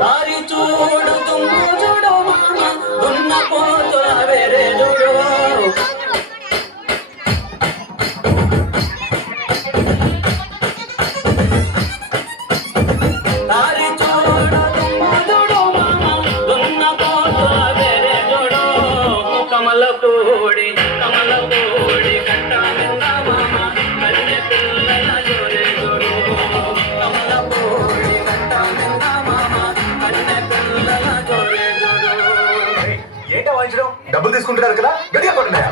దారి చూడు దుమ్ము చూడు మామ దున్న పోతుల వేరే చూడు దారి చూడు దుమ్ము చూడు మామ దున్న పోతుల వేరే చూడు కమల పూడి కట్ట మీద మామ కన్నె పిల్లల జోరే చూడు కమల పూడి కట్ట మీద మామ కన్నె పిల్లల జోరే చూడు. ఏంటో వాయించడం డబ్బులు తీసుకుంటున్నారు కదా గట్టిగా కొట్టినాయా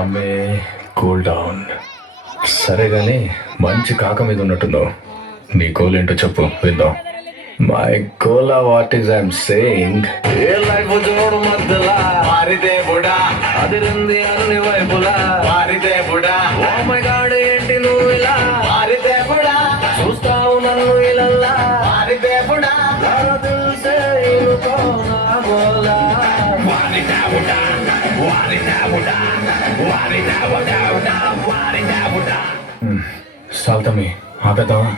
అమ్మే కూల్ డౌన్. సరే గాని మంచి కాక మీద ఉన్నట్టున్నావు. నీ గోల్ ఏంటో చెప్పు విందాం. My goal what is I'm saying A life జోడు మధ్యలా మారితే బుడా అదిరింది అన్ని వైపులా మారితే బుడా ఓ మై గాడ్ ఏంటి నువ్వు ఇలా మారితే బుడా చూస్తావు నన్ను ఇలా మారితే బుడా తెలిసే ఇనుకో నా గోలా మారితే బుడా సాల్తమి ఆపేద్దామా?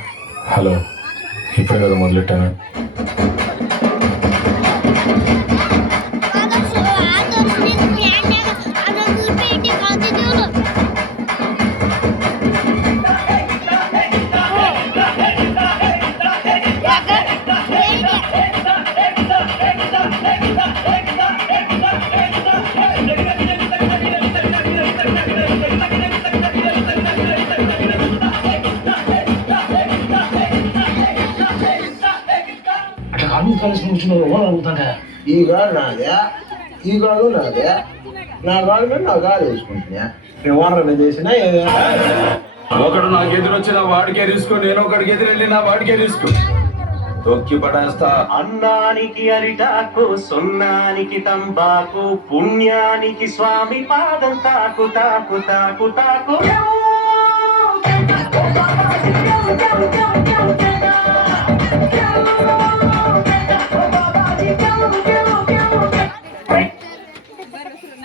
హలో, ఇప్పుడే కదా మొదలెట్టాను. ఈ గాడు నాదే, ఈ గాడు నాదే, నా గాడు మీద నా గాడు వేసుకుంటున్నా. నేను ఓనర్ చేసిన ఒకడు నాకు ఎదురొచ్చిన వాడికే రిస్క్, నేను ఒకడికి ఎదురెళ్ళి నా వాడికే రిస్క్. తొక్కి పడేస్తా. అన్నానికి అరిటాకు, సున్నానికి తంబాకు, పుణ్యానికి స్వామి పాదం తాకు తాకు తాకు తాకు.